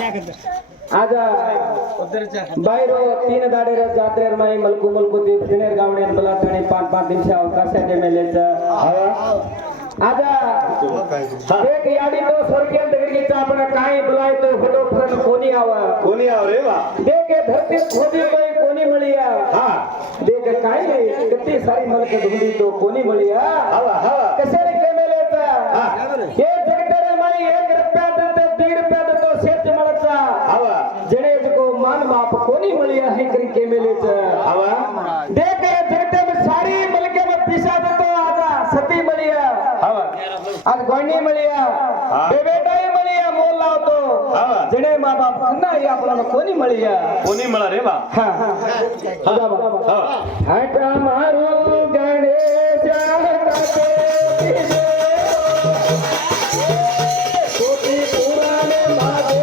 आज बाहेर तीन दाडेर जात्रेर माई मलकू मलकुती फिनेर गावणे बलाटाणी 5-5 दिवस अवकाशाचे मेलेच आज एक याडी तो स्वर्गीय दगडीचा आपण काय बोलायतो फोटो फरन कोणी आव रे वा देख धरती खोदी कोई कोणी मिळिया हा देख काय किती सारी मलक ढुंडी तो कोणी मिळिया हवा हवा कशाने केमेलेचा हे जगतरे माई 1 रुपया देतो 1.5 रुपया देतो शेत मिळचा हवा जणे को मान बाप कोणी मिळिया हे करी केमेलेचा हवा देख जगते में सारी मलके में पिसा देतो आजा सती मिळिया आज गोंडी मिळिया बेबेटाई मिळिया मोल लावतो जणे मा बाप खन्ना ही आपल्याला कोणी मिळिया कोणी मला रे बा हा हट मारू गणेश कोटी पुराने मागे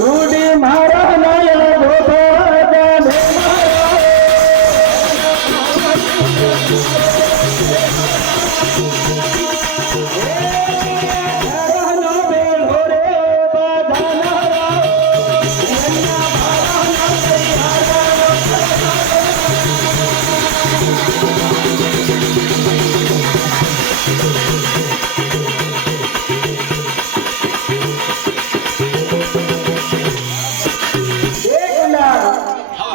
रूढी महाराज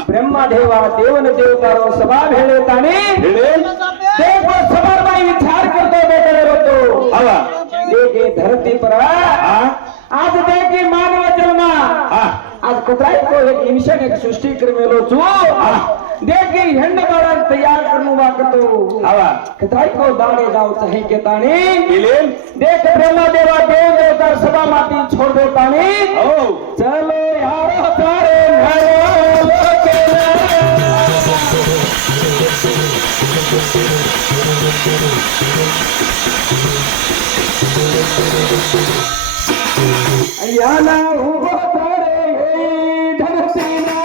ब्रह्मदेवा देवन देवतारो सभा भेळे ताणी देव सभा बाई विचार करतो बेटर होतो हवा देखे धरती पर आज देखी मानव जन्म आज कुत्राई को एक इंसान एक सृष्टि कर मेलो छु देखी हेंड बाळा तयार करनु वाकतो हवा कुत्राई को दाणे जाव चाहे के ताणी देख ब्रह्मदेवा देव देवता सभा माती छोड़ दो ताणी चलो यार तारे घरो याना उभो तारे धरती ना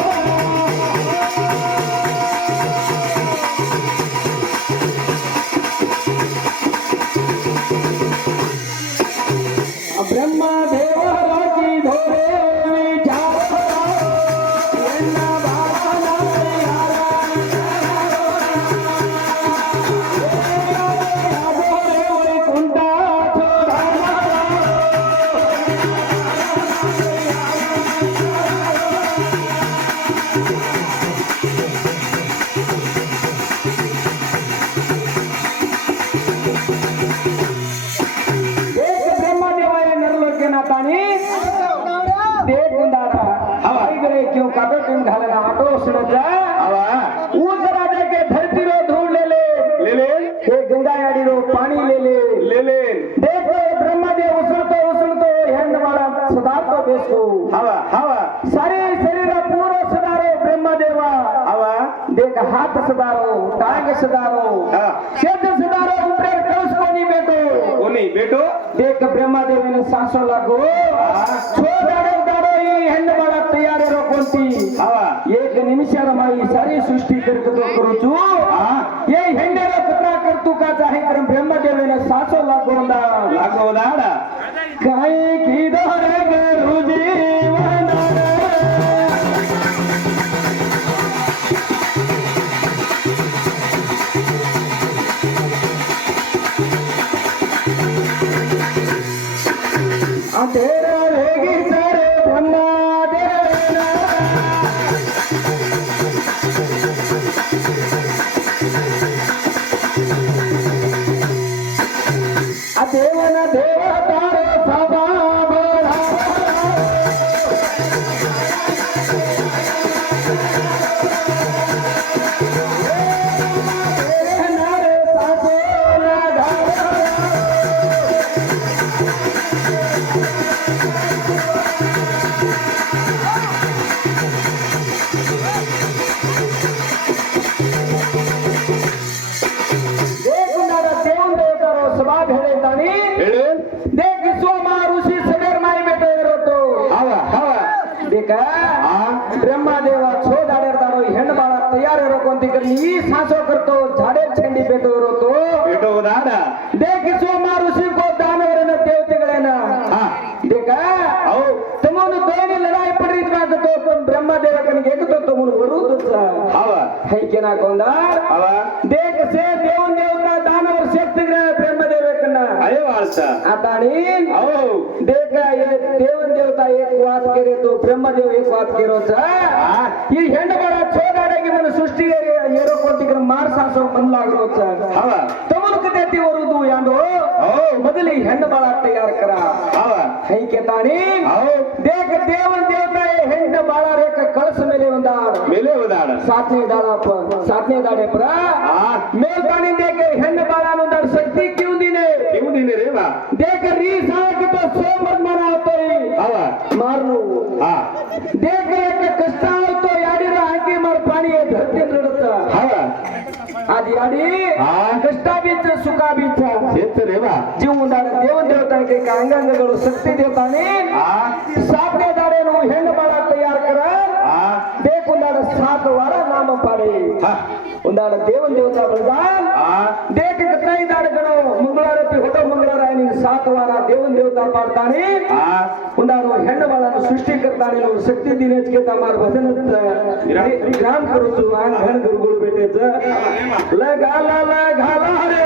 ब्रह्मा देवा की धोरे क्यों कागज घालना बाहेरो पाणी लेले देखो ब्रह्मदेव उसळतो ಹೆಣ್ಣು ಬಾಳ ಸದಾರ್ಥ ಬೇಕು हवा सारे शरीर पूर्ण सदारो ब्रह्मदेव हवा देख हात सदारो टांग सदारो शेत सदारो उपरे कळसकोनी बेटो देख ब्रह्मदेवನ ಸಾಸೋ लागो छोडाडो ಈ ಹೆಣ್ಣು ಬಾಳ ತಯಾರಿರೋ ಕೊಂತಿ हवा एक निमिषाला माई सारी सृष्टी करतो करूचू ये ಹೆಣ್ಣೆರ ಪುತ್ರ करतू का चाहे कर ब्रह्मदेवನ ಸಾಸೋ लागोदाड काय की दोरे गुरुजी तेरा रेगी सारे ब्रह्मा देवना देवना देवा तारे सदा बड़ा नारे सासो राधा देख सोमा ऋषी सगळे माई बेटो इरोतो हवा देख ब्रह्मदेवा छो दाडे दाडो ಹೆಣ್ಣು ಬಾಳ ತಯಾರು ಇರೋಕು ಅಂತ ಈ ಸಾಸೋ करतो झाडे छंडी बेटो इरोतो दाड देख सोमा ऋषी को दानवरನ देवतेಗಳೇನ देख आओ तुमने दोनी लड़ाई पड़ी तो तुम ब्रह्मदेव कनिಗೆ एक तो तुमने वरुद हवा है के ना कोंदार हवा देख से देवन देवता दानवर शक्तिग्रह ब्रह्मदेव कन्ना अरे वालसा आतानी आओ देखा ये देवन देवता एक बात करे तो ब्रह्मदेव एक बात करो ये ಹೆಣ್ಣು ಬಡ ಚೋದಾಡೆಗೆ मन सृष्टि ಏರೋ ಕೋಟಿಗ್ರ ಮಾರ್ ಸಾಸೋ मन लागरो हवा तमन कदेती वरुदु यांडो ಮೊದಲಿ ಹೆಣ್ಣು ಬಡ तैयार करा हवा है के तानी आओ देख देवन देवता ये ಹೆಣ್ಣು ಬಡ ರೇಖ कळस ಮೇಲೆ उदाड सातने दाड़े पर मेलतानी देख ಹೆಣ್ಣು ಬಡ अनुदार शक्ति क्यों दिने रे बा देख री साक तो सो मन मना होतोय हवा मारनु देख एक कष्ट होतो याडी हाकी मार पाणी धरती रडत हवा आधी याडी कष्ट बीच सुख बीच रे बा जीव उंडाड देवन देवता के अंगांगಗಳು शक्ति देवताने सापने दाड़ेनु ಹೆಣ್ಣು ಬಾಳ तैयार कर देख उंडाड 7 वार नाम पाड़े उंडाड देवन देवता बलदान देख कतराई दाड़गणो मंगळारती होटो मंगळार आयनी 7 वार देवन देवता पाडताने उंडाडो ಹೆಣ್ಣು ಬಾಳನ सृष्टि करताने नो शक्ति दिनेच के तमार भजन ग्राम करूचु आंग घण गुरुगुळ भेटेच लगा रे